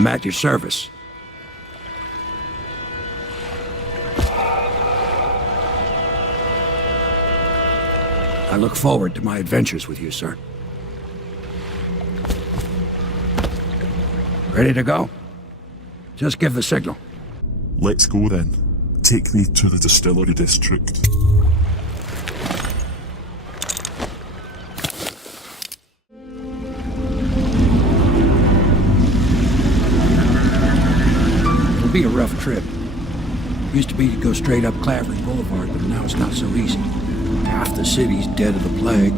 I'm at your service. I look forward to my adventures with you, sir. Ready to go? Just give the signal. Let's go then. Take me to the distillery district. It'll be a rough trip. Used to be to go straight up Clavering Boulevard, but now it's not so easy. Half the city's dead of the plague.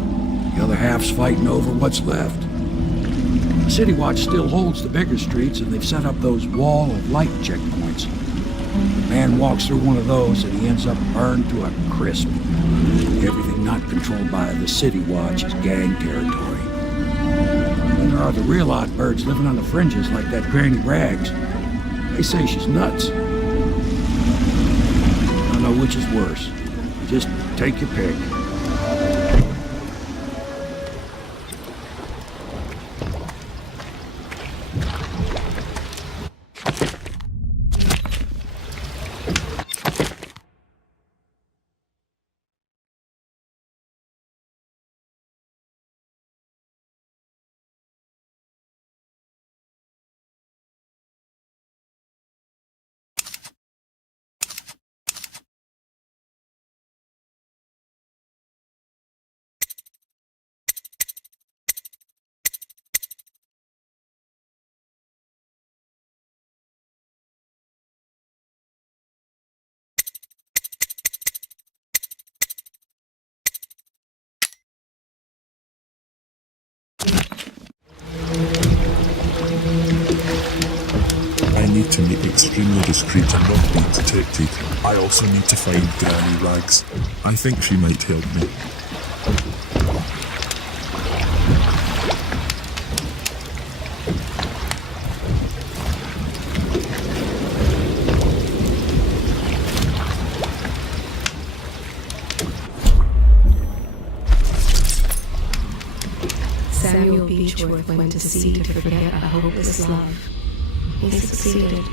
The other half's fighting over what's left. The City Watch still holds the bigger streets, and they've set up those wall of light checkpoints. A man walks through one of those, and he ends up burned to a crisp. Everything not controlled by the City Watch is gang territory. And there are the real odd birds living on the fringes like that Granny Rags. They say she's nuts. I don't know which is worse. Just take your pick. I need to be extremely discreet and not be detected. I also need to find Granny Rags. I think she might help me. Samuel Beechworth went to sea to forget a hopeless love. He succeeded.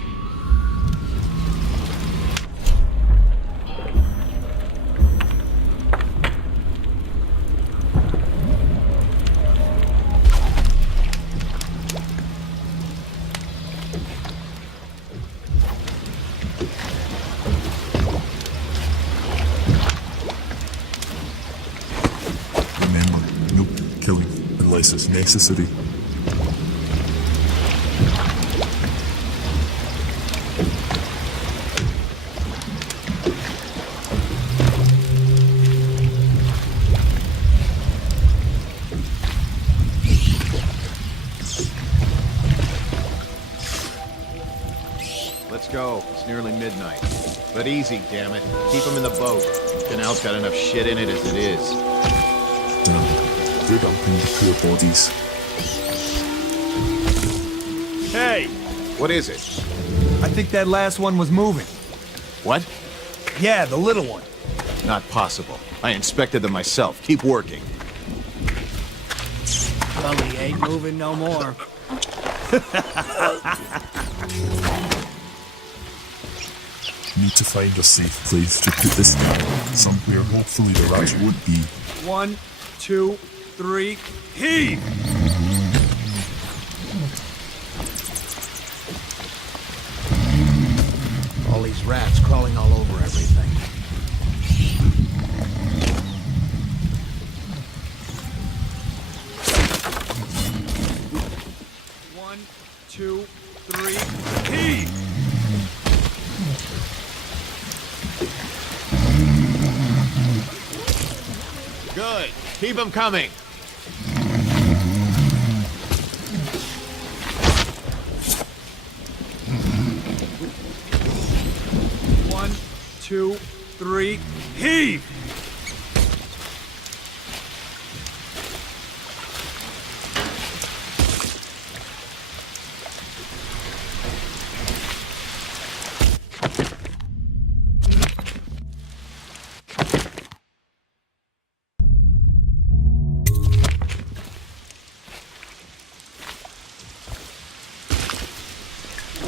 Remember, no killing unless it's necessary. Let's go. It's nearly midnight. But easy, damn it. Keep them in the boat. The canal's got enough shit in it as it is. Damn, they're dumping the poor bodies. Hey! What is it? I think that last one was moving. What? Yeah, the little one. Not possible. I inspected them myself. Keep working. Well, he ain't moving no more. Need to find a safe place to put this down. Somewhere hopefully the rats won't be. 1, 2, 3, heave! All these rats crawling all over everything. One, two, three, heave! Good. Keep them coming. One, two, three, heave!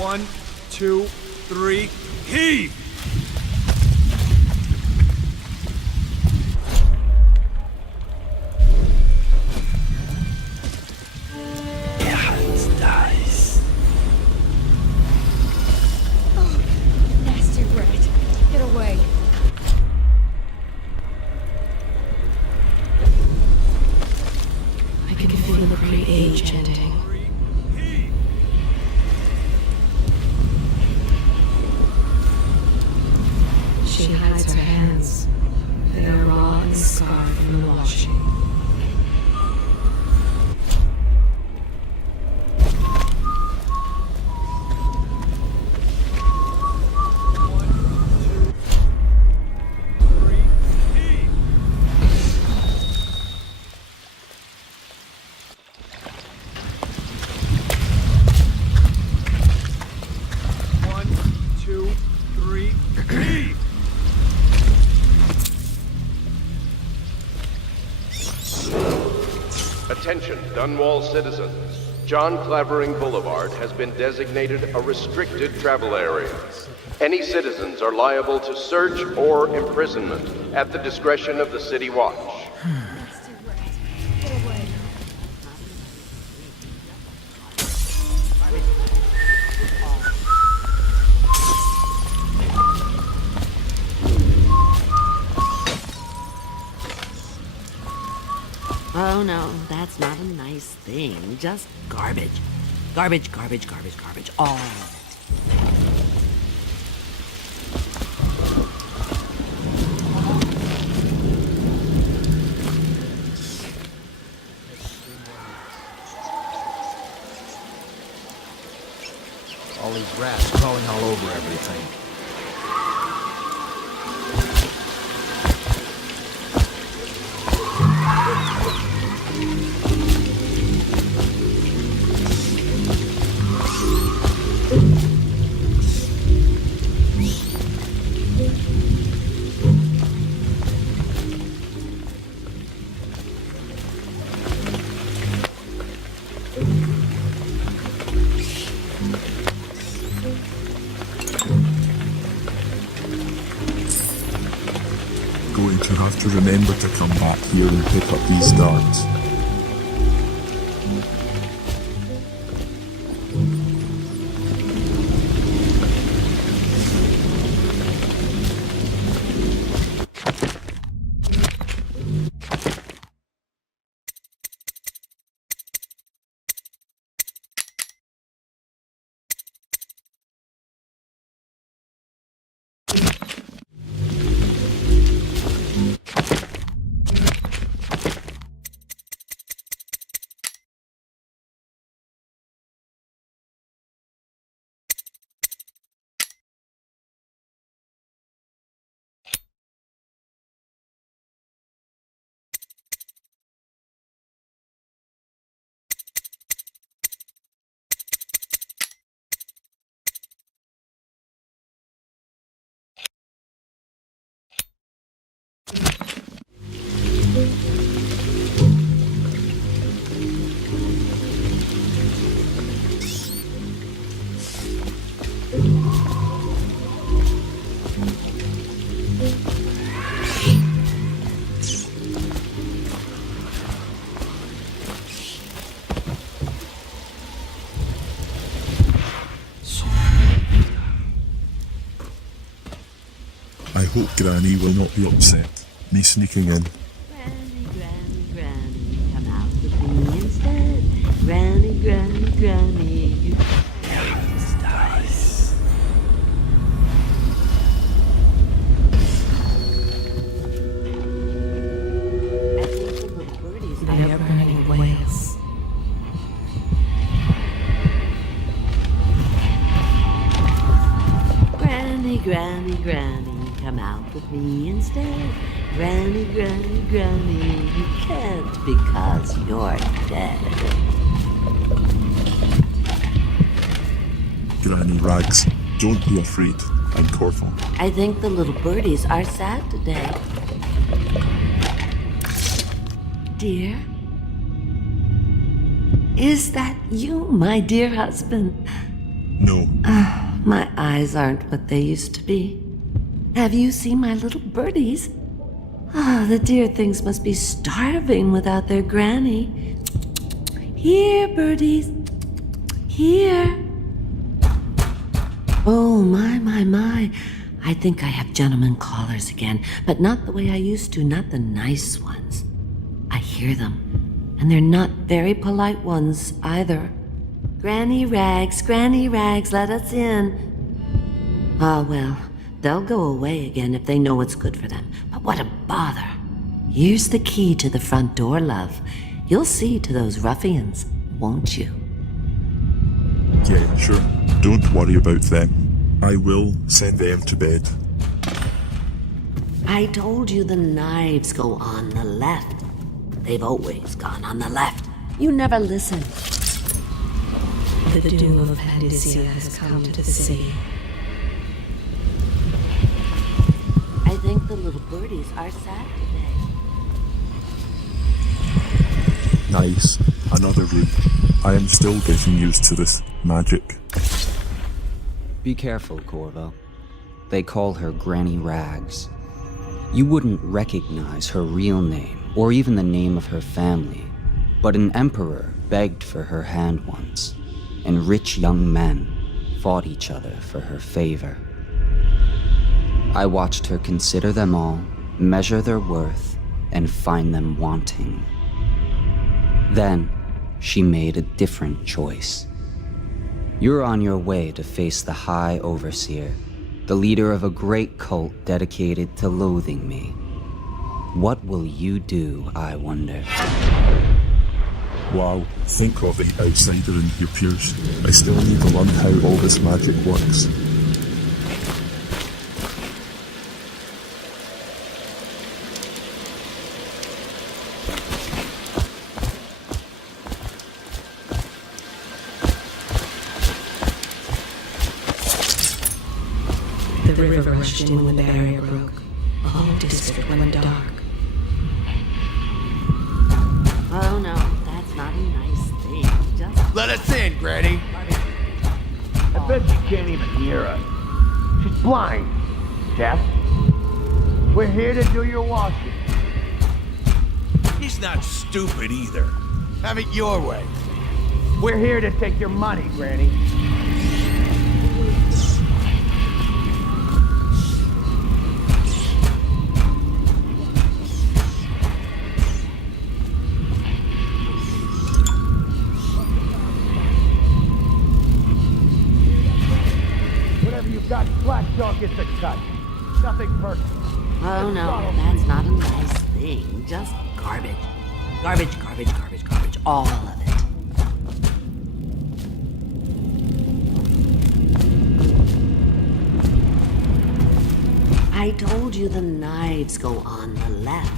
1, 2, 3, heave! Nasty rat. Get away. I can feel the great age ending. She hides her hands. They are raw and scarred from the washing. Attention, Dunwall citizens. John Clavering Boulevard has been designated a restricted travel area. Any citizens are liable to search or imprisonment at the discretion of the City Watch. Nasty rat. Get away. Oh no, that's not a nice thing. Just garbage. Garbage, garbage, garbage, garbage. All of it. All these rats crawling all over everything. Going to have to remember to come back here and pick up these darts. I hope Granny will not be upset. Me sneaking in. Granny, Granny, Granny, come out with me instead. Granny, Granny, Granny, you dice. I think the little birdies They are burning whales. Granny, Granny, Granny, come out with me instead. Granny, Granny, Granny, you can't because you're dead. Granny Rags, don't be afraid. I'm Corvo. I think the little birdies are sad today. Dear? Is that you, my dear husband? No. My eyes aren't what they used to be. Have you seen my little birdies? Ah, the dear things must be starving without their granny. Here, birdies. Here. Oh, my. I think I have gentlemen callers again, but not the way I used to, not the nice ones. I hear them, and they're not very polite ones either. Granny Rags, let us in. Ah, well, they'll go away again if they know what's good for them. But what a bother. Here's the key to the front door, love. You'll see to those ruffians, won't you? Yeah, sure. Don't worry about them. I will send them to bed. I told you the knives go on the left. They've always gone on the left. You never listen. The doom of Pandysia has come to the city. I think the little birdies are sad today. Nice. Another room. I am still getting used to this magic. Be careful, Corvo. They call her Granny Rags. You wouldn't recognize her real name, or even the name of her family, but an emperor begged for her hand once, and rich young men fought each other for her favor. I watched her consider them all, measure their worth, and find them wanting. Then, she made a different choice. You're on your way to face the High Overseer, the leader of a great cult dedicated to loathing me. What will you do, I wonder? Wow, think of the outsider in here, Pierce. I still need to learn how all this magic works. The river rushed in when the barrier broke. The whole district went dark. Oh no, that's not a nice thing. Just Let us in, Granny. I bet she can't even hear us. She's blind. Deaf. We're here to do your washing. He's not stupid either. Have it your way. We're here to take your money, Granny. Whatever you've got, Black Dog gets a cut. Nothing personal. oh no, that's not a nice thing. Just garbage. Garbage. All of it. I told you the knives go on the left.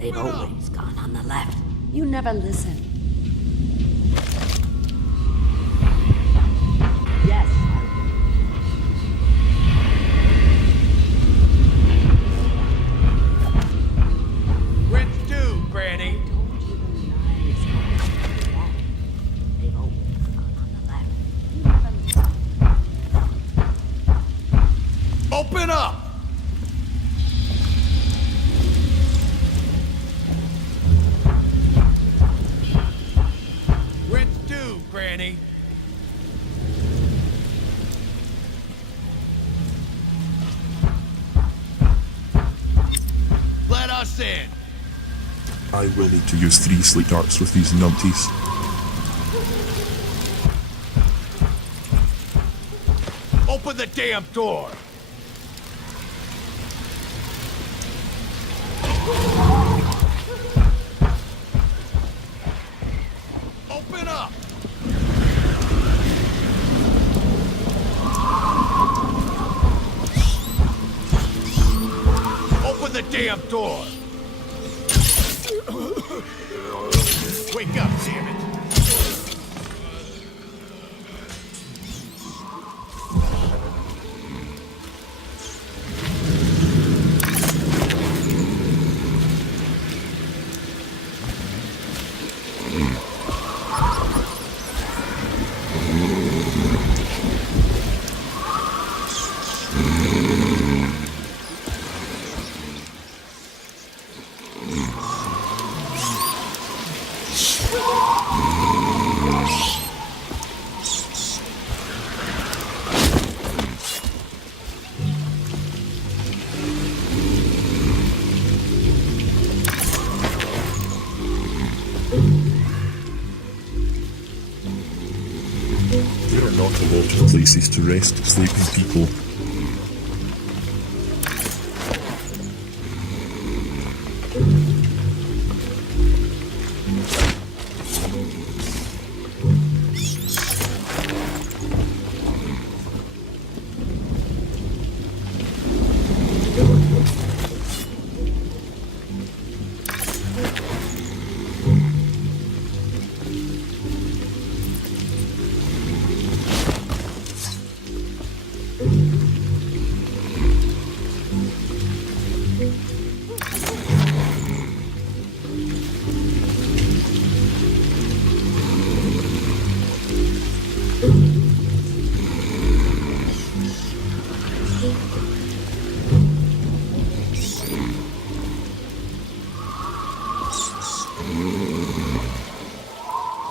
They've always gone on the left. You never listen. Yes. When's due, Granny? They've always gone on the left. You never listen. Open up! When's due, Granny? Let us in. I will need to use 3 sleep darts with these numpties. Open the damn door. Open up. Open the damn door. Wake up, damn it. places to rest sleeping people.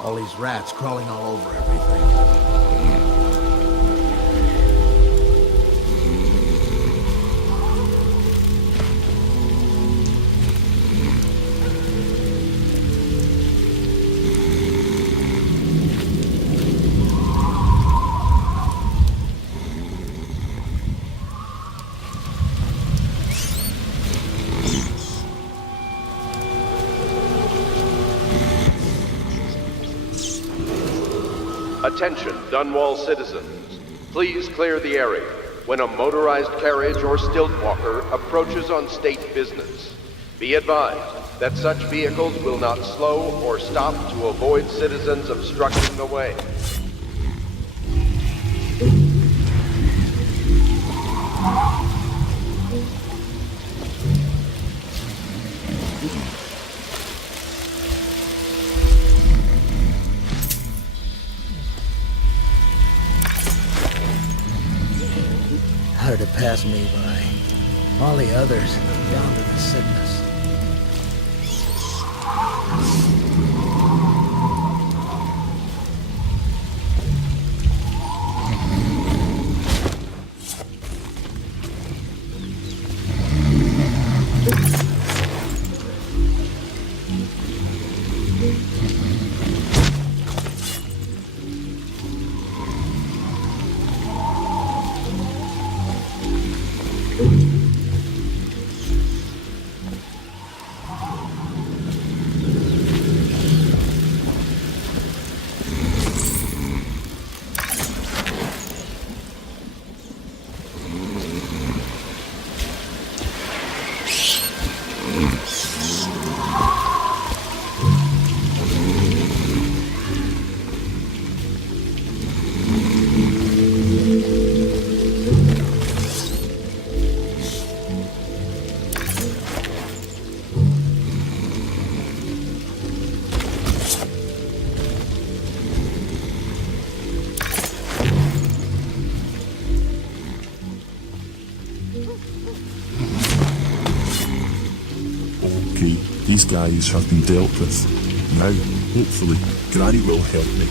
All these rats crawling all over everything. Attention, Dunwall citizens. Please clear the area when a motorized carriage or stilt walker approaches on state business. Be advised that such vehicles will not slow or stop to avoid citizens obstructing the way. How did it pass me by? All the others, down to the sickness. Okay, these guys have been dealt with. Now, hopefully, Granny will help me.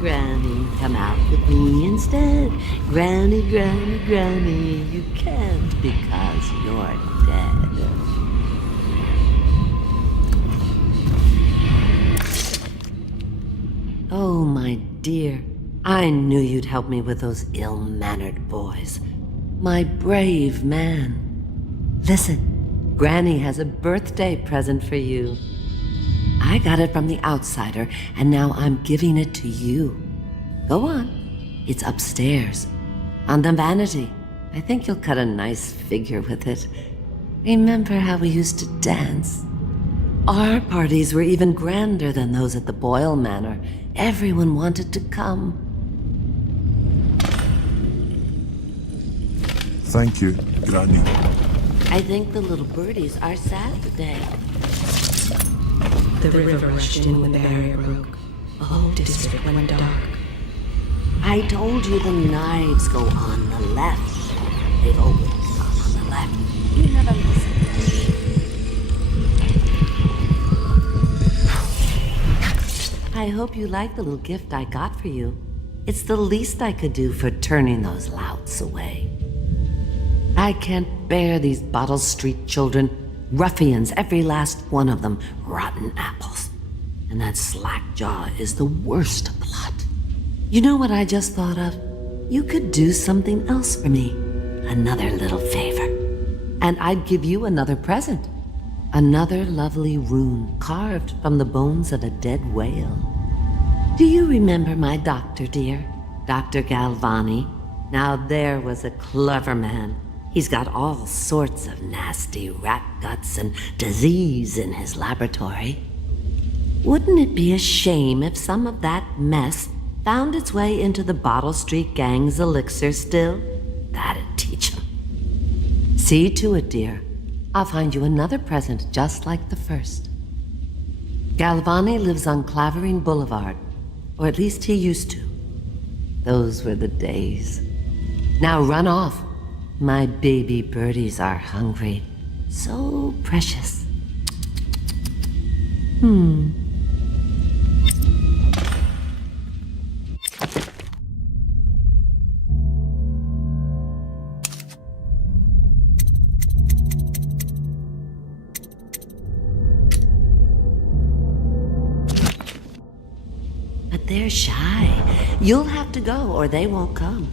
Granny, come out with me instead. Granny, you can't because you're dead. Oh, my dear, I knew you'd help me with those ill-mannered boys. My brave man. Listen, Granny has a birthday present for you. I got it from the outsider, and now I'm giving it to you. Go on. It's upstairs. On the vanity. I think you'll cut a nice figure with it. Remember how we used to dance? Our parties were even grander than those at the Boyle Manor. Everyone wanted to come. Thank you, Granny. I think the little birdies are sad today. The river rushed in when the barrier broke. The whole district went dark. I told you the knives go on the left. They've always gone on the left. You never listened. I hope you like the little gift I got for you. It's the least I could do for turning those louts away. I can't bear these Bottle Street children. Ruffians, every last one of them. Rotten apples. And that slack-jaw is the worst lot. You know what I just thought of? You could do something else for me. Another little favor. And I'd give you another present. Another lovely rune carved from the bones of a dead whale. Do you remember my doctor, dear? Dr. Galvani? Now there was a clever man. He's got all sorts of nasty rat guts and disease in his laboratory. Wouldn't it be a shame if some of that mess found its way into the Bottle Street Gang's elixir still? That'd teach him. See to it, dear. I'll find you another present just like the first. Galvani lives on Clavering Boulevard, or at least he used to. Those were the days. Now run off. My baby birdies are hungry. So precious. But they're shy. You'll have to go or they won't come.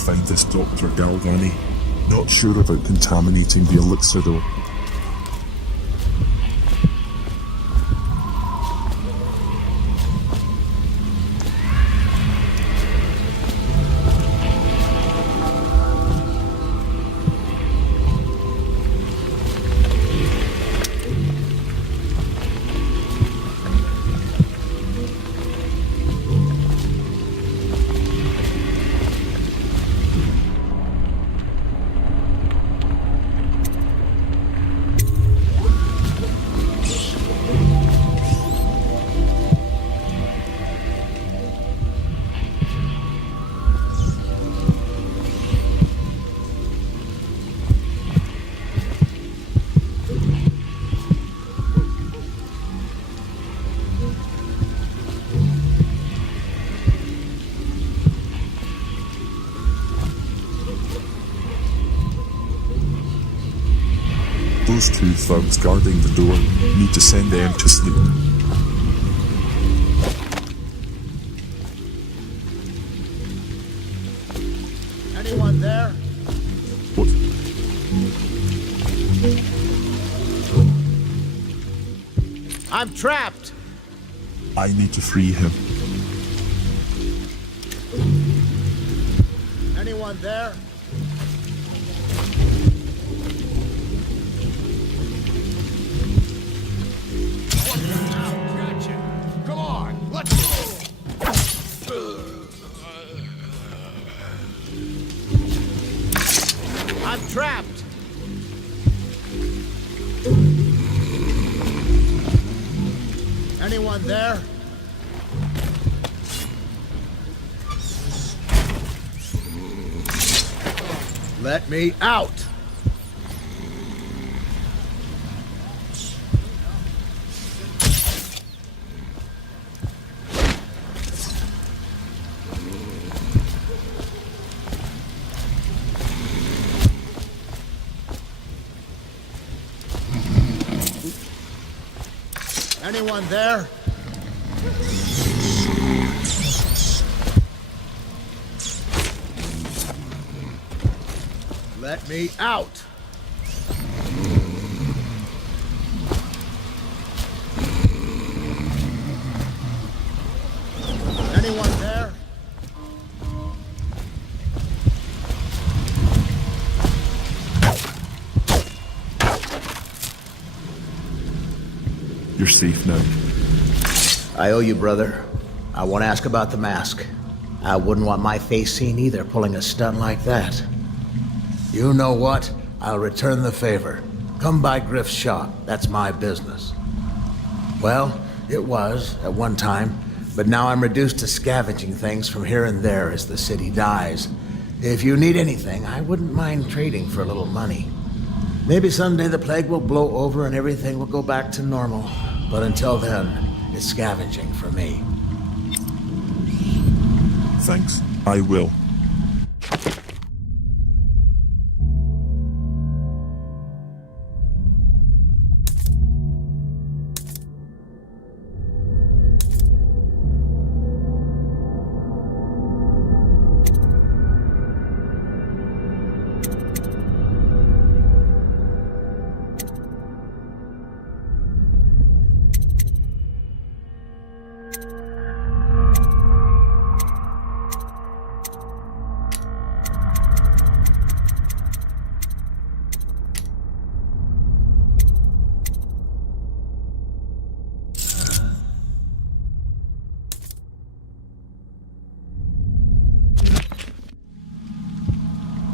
Find this Dr. Galvani. Not sure about contaminating the elixir though. Those two thugs guarding the door need to send them to sleep. Anyone there? What? I'm trapped! I need to free him. Anyone there? I'm trapped! Anyone there? Let me out! Anyone there? Let me out! Anyone there? You're safe now. I owe you, brother. I won't ask about the mask. I wouldn't want my face seen either, pulling a stunt like that. You know what? I'll return the favor. Come by Griff's shop. That's my business. Well, it was, at one time, but now I'm reduced to scavenging things from here and there as the city dies. If you need anything, I wouldn't mind trading for a little money. Maybe someday the plague will blow over and everything will go back to normal. But until then, it's scavenging for me. Thanks. I will.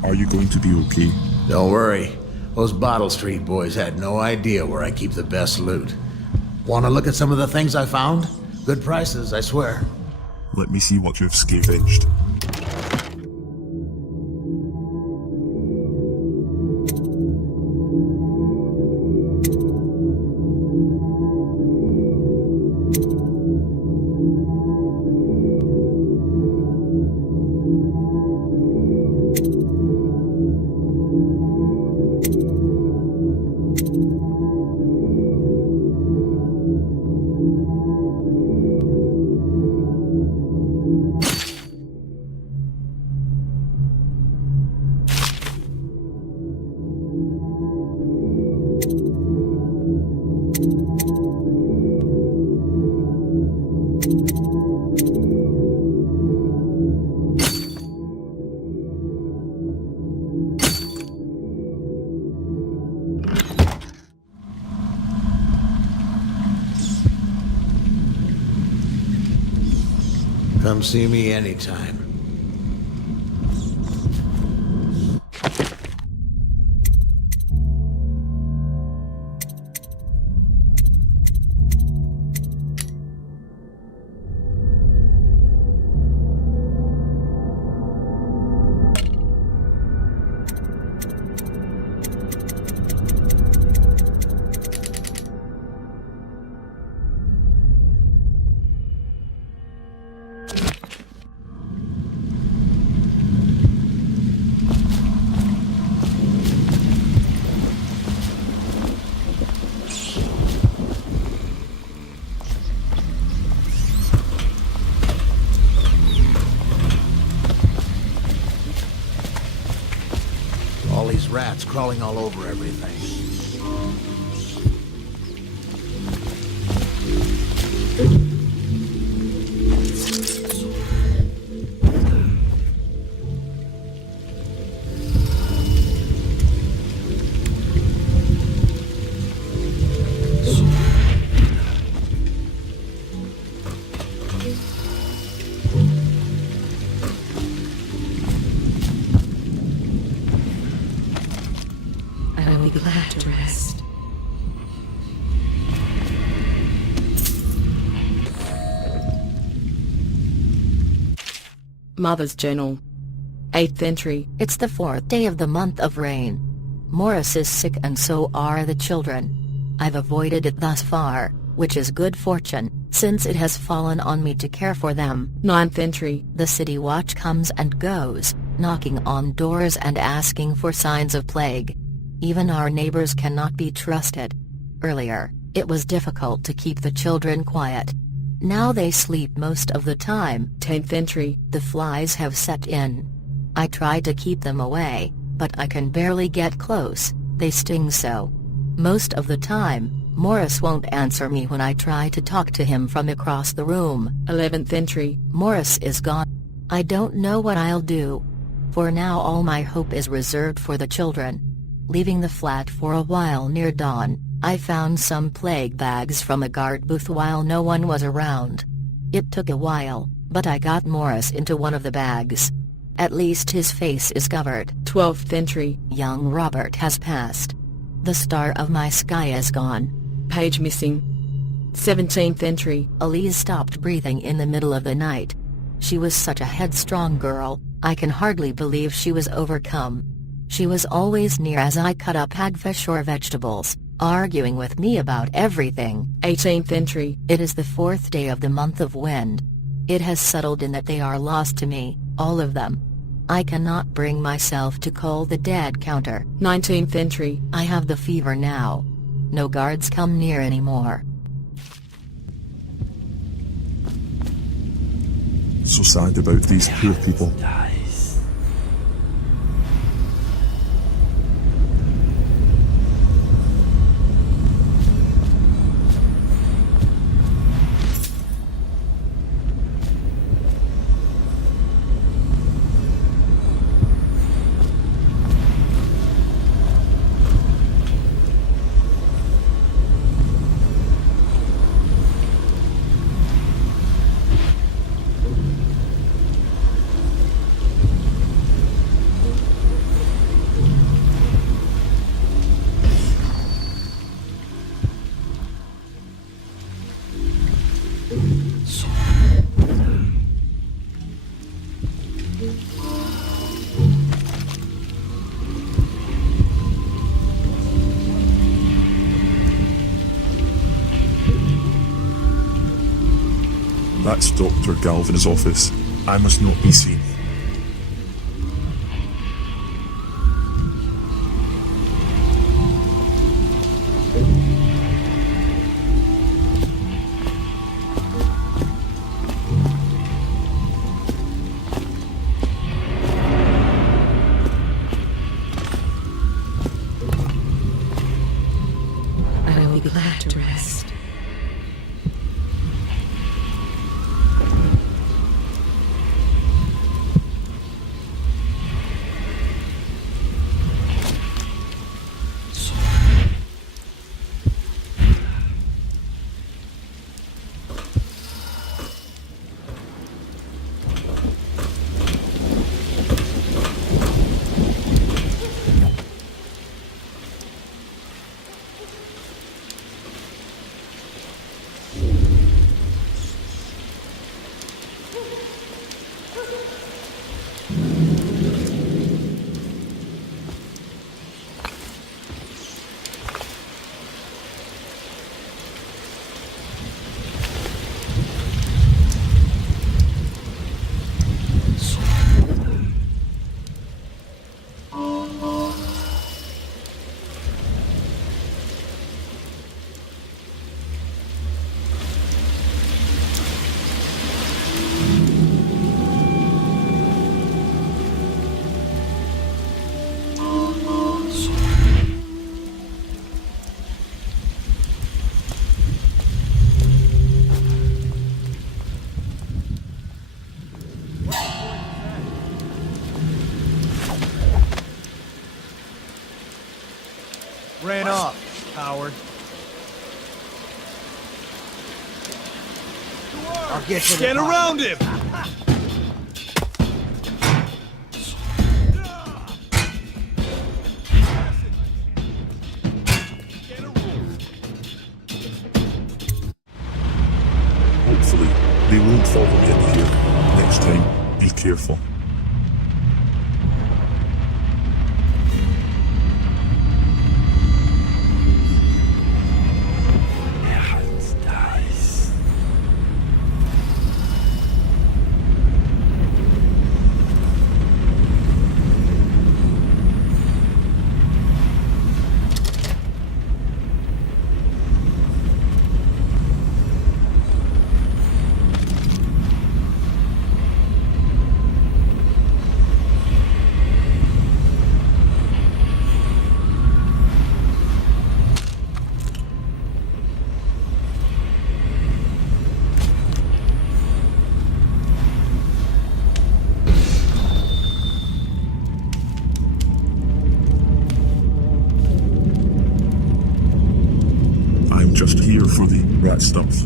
Are you going to be okay? Don't worry. Those Bottle Street boys had no idea where I keep the best loot. Want to look at some of the things I found? Good prices, I swear. Let me see what you've scavenged. Come see me anytime. All these rats crawling all over everything. I will be glad Mother's Journal. 8th entry. It's the 4th day of the month of rain. Morris is sick and so are the children. I've avoided it thus far, which is good fortune, since it has fallen on me to care for them. 9th entry. The city watch comes and goes, knocking on doors and asking for signs of plague. Even our neighbors cannot be trusted. Earlier, it was difficult to keep the children quiet. Now they sleep most of the time. 10th entry. The flies have set in. I try to keep them away, but I can barely get close, they sting so. Most of the time, Morris won't answer me when I try to talk to him from across the room. 11th entry. Morris is gone. I don't know what I'll do. For now all my hope is reserved for the children. Leaving the flat for a while near dawn, I found some plague bags from a guard booth while no one was around. It took a while, but I got Morris into one of the bags. At least his face is covered. 12th entry. Young Robert has passed. The star of my sky is gone. Page missing. 17th entry. Elise stopped breathing in the middle of the night. She was such a headstrong girl, I can hardly believe she was overcome. She was always near as I cut up hagfish or vegetables, arguing with me about everything. 18th entry. It is the 4th day of the month of wind. It has settled in that they are lost to me, all of them. I cannot bring myself to call the dead counter. 19th entry. I have the fever now. No guards come near anymore. So sad about these poor people. That's Dr. Galvin's office. I must not be seen. I will be glad to rest. Ran off, coward. I'll get you. Get around him! Hopefully, they won't follow me in here. Next time, be Be careful. Just here for the rat stuff.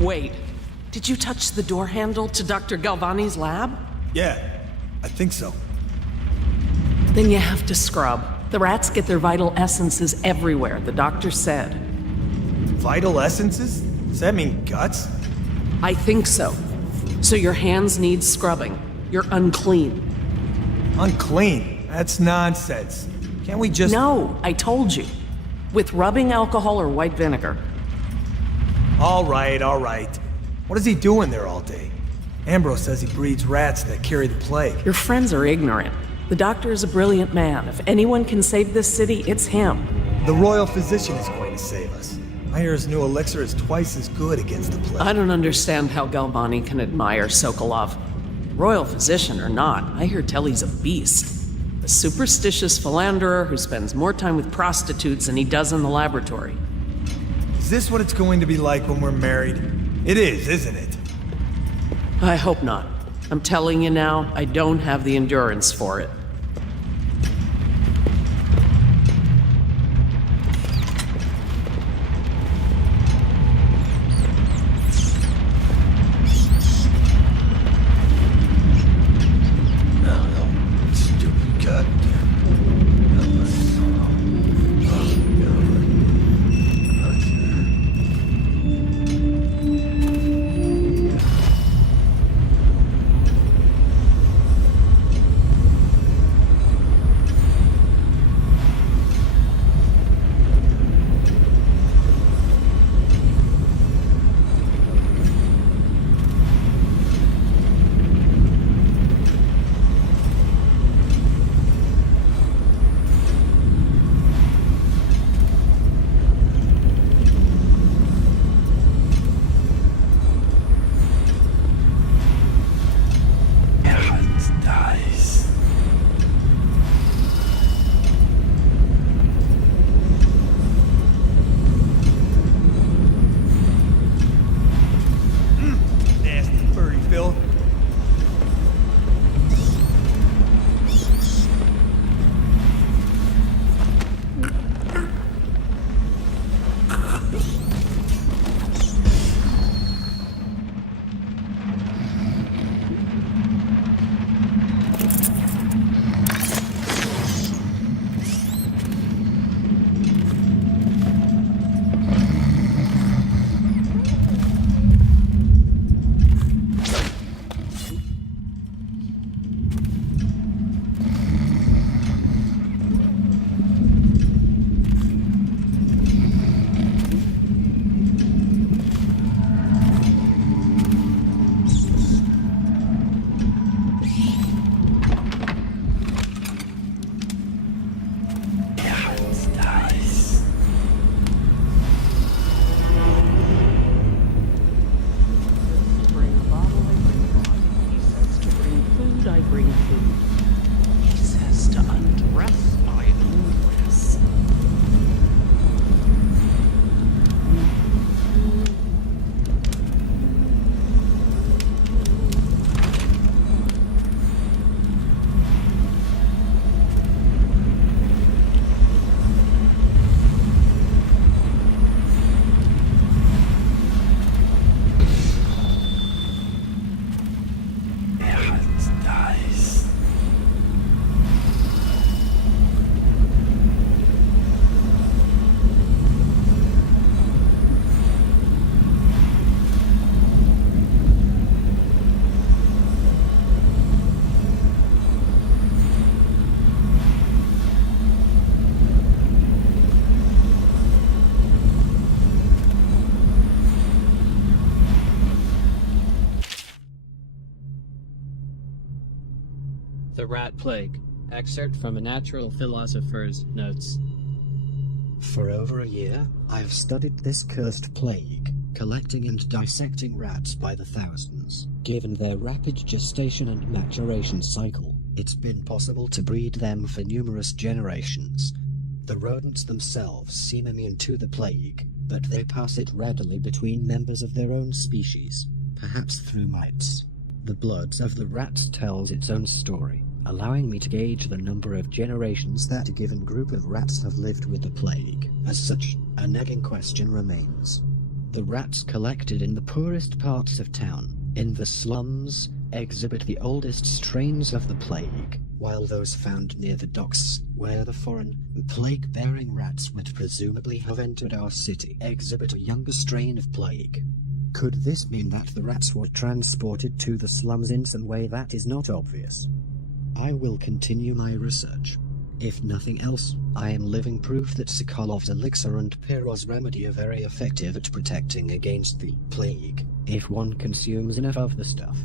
Wait, did you touch the door handle to Dr. Galvani's lab? Yeah, I think so. Then you have to scrub. The rats get their vital essences everywhere, the doctor said. Vital essences? Does that mean guts? I think so. So your hands need scrubbing. You're unclean. Unclean? That's nonsense. Can't we just... No, I told you. With rubbing alcohol or white vinegar. All right, all right. What is he doing there all day? Ambrose says he breeds rats that carry the plague. Your friends are ignorant. The doctor is a brilliant man. If anyone can save this city, it's him. The royal physician is going to save us. I hear his new elixir is twice as good against the plague. I don't understand how Galvani can admire Sokolov. Royal physician or not, I hear tell he's a beast. A superstitious philanderer who spends more time with prostitutes than he does in the laboratory. Is this what it's going to be like when we're married? It is, isn't it? I hope not. I'm telling you now, I don't have the endurance for it. I bring food? He says to undress by Empress. The Rat Plague. Excerpt from a natural philosopher's notes. For over a year, I have studied this cursed plague, collecting and dissecting rats by the thousands. Given their rapid gestation and maturation cycle, it's been possible to breed them for numerous generations. The rodents themselves seem immune to the plague, but they pass it readily between members of their own species, perhaps through mites. The blood of the rats tells its own story, allowing me to gauge the number of generations that a given group of rats have lived with the plague. As such, a nagging question remains. The rats collected in the poorest parts of town, in the slums, exhibit the oldest strains of the plague, while those found near the docks, where the foreign, plague-bearing rats would presumably have entered our city, exhibit a younger strain of plague. Could this mean that the rats were transported to the slums in some way that is not obvious? I will continue my research. If nothing else, I am living proof that Sokolov's elixir and Piroz's remedy are very effective at protecting against the plague, if one consumes enough of the stuff.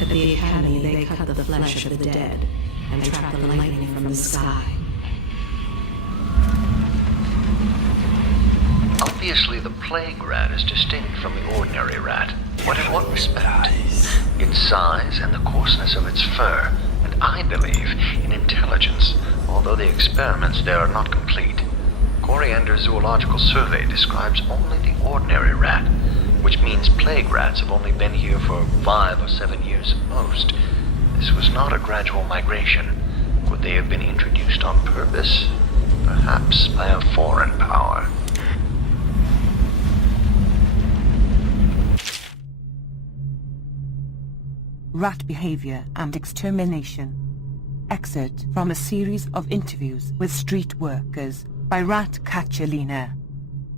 At the Academy, they cut the flesh of the dead and trap the lightning from the sky. Obviously, the plague rat is distinct from the ordinary rat. But in what respect? Its size and the coarseness of its fur, and I believe in intelligence, although the experiments there are not complete. Coriander's Zoological Survey describes only the ordinary rat, which means plague rats have only been here for 5 or 7 years at most. This was not a gradual migration. Could they have been introduced on purpose? Perhaps by a foreign power. Rat behavior and extermination. Excerpt from a series of interviews with street workers by rat catcher Lena.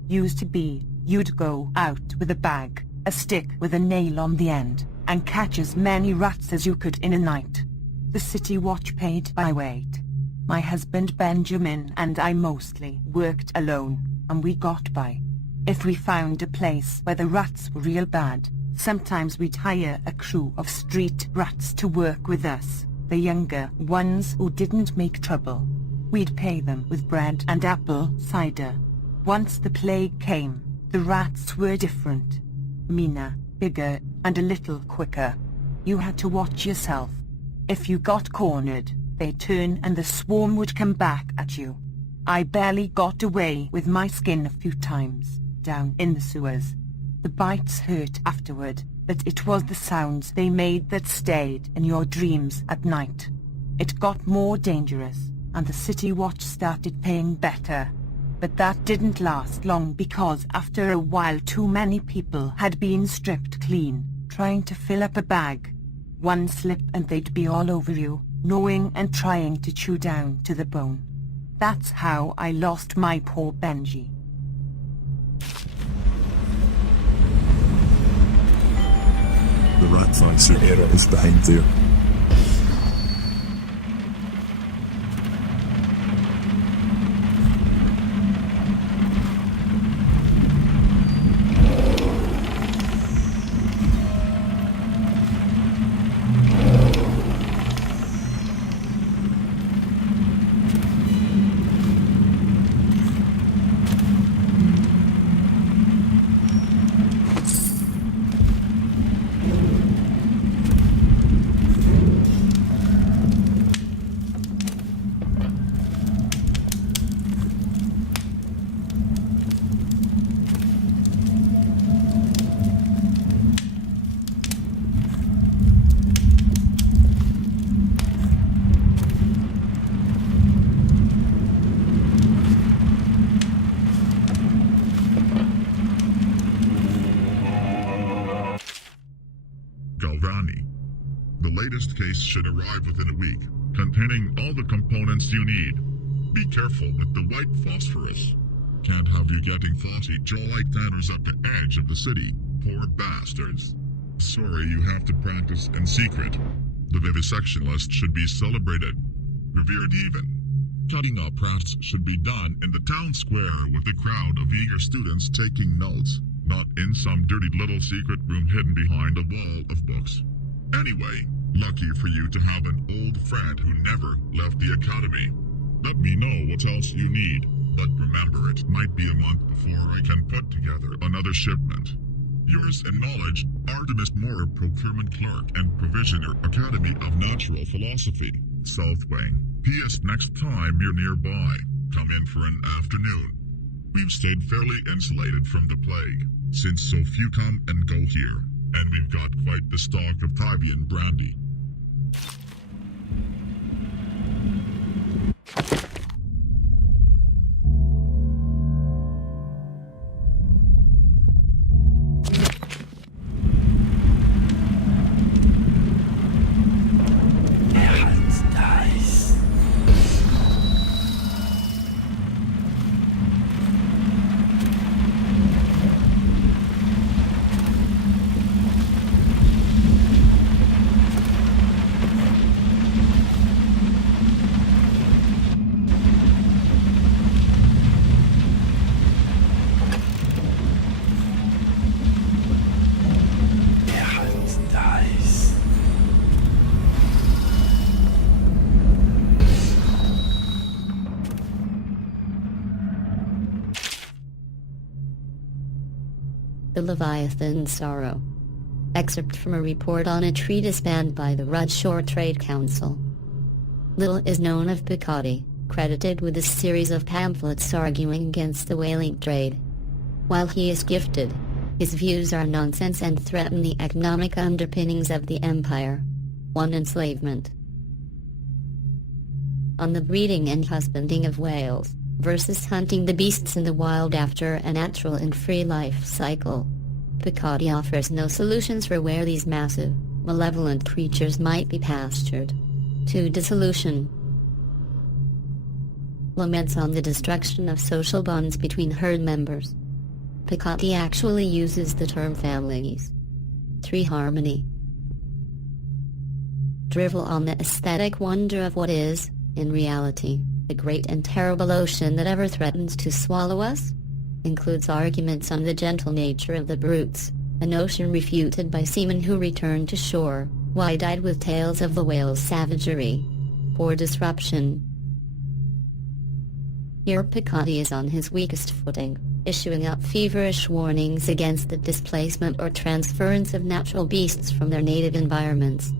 Used to be, you'd go out with a bag, a stick with a nail on the end, and catch as many rats as you could in a night. The city watch paid by weight. My husband Benjamin and I mostly worked alone, and we got by. If we found a place where the rats were real bad, sometimes we'd hire a crew of street rats to work with us, the younger ones who didn't make trouble. We'd pay them with bread and apple cider. Once the plague came, the rats were different. Meaner, bigger, and a little quicker. You had to watch yourself. If you got cornered, they'd turn and the swarm would come back at you. I barely got away with my skin a few times, down in the sewers. The bites hurt afterward, but it was the sounds they made that stayed in your dreams at night. It got more dangerous, and the city watch started paying better. But that didn't last long because after a while too many people had been stripped clean, trying to fill up a bag. One slip and they'd be all over you, gnawing and trying to chew down to the bone. That's how I lost my poor Benji. The rat fancy era is behind there. latest case should arrive within a week, containing all the components you need. Be careful with the white phosphorus. Can't have you getting flossy jaw-like tanners up the edge of the city. Poor bastards. Sorry you have to practice in secret. The vivisectionalist should be celebrated. Revered even. Cutting up rats should be done in the town square with a crowd of eager students taking notes, not in some dirty little secret room hidden behind a wall of books. Anyway, lucky for you to have an old friend who never left the academy. Let me know what else you need, but remember it might be a month before I can put together another shipment. Yours in knowledge, Artemis Moore, Procurement Clerk and Provisioner, Academy of Natural Philosophy, South Wing. P.S. Next time you're nearby, come in for an afternoon. We've stayed fairly insulated from the plague, since so few come and go here, and we've got quite the stock of Tyvian brandy. The Leviathan's Sorrow. Excerpt from a report on a treatise banned by the Rudshore Trade Council. Little is known of Picotti, credited with a series of pamphlets arguing against the whaling trade. While he is gifted, his views are nonsense and threaten the economic underpinnings of the empire. 1. Enslavement. On the breeding and husbanding of whales versus hunting the beasts in the wild after a natural and free life cycle. Picotti offers no solutions for where these massive, malevolent creatures might be pastured. 2. Dissolution. Laments on the destruction of social bonds between herd members. Picotti actually uses the term families. 3. Harmony. Drivel on the aesthetic wonder of what is, in reality, the great and terrible ocean that ever threatens to swallow us. Includes arguments on the gentle nature of the brutes, an ocean refuted by seamen who returned to shore, wide-eyed with tales of the whale's savagery. 4. Disruption. Here Picotti is on his weakest footing, issuing out feverish warnings against the displacement or transference of natural beasts from their native environments.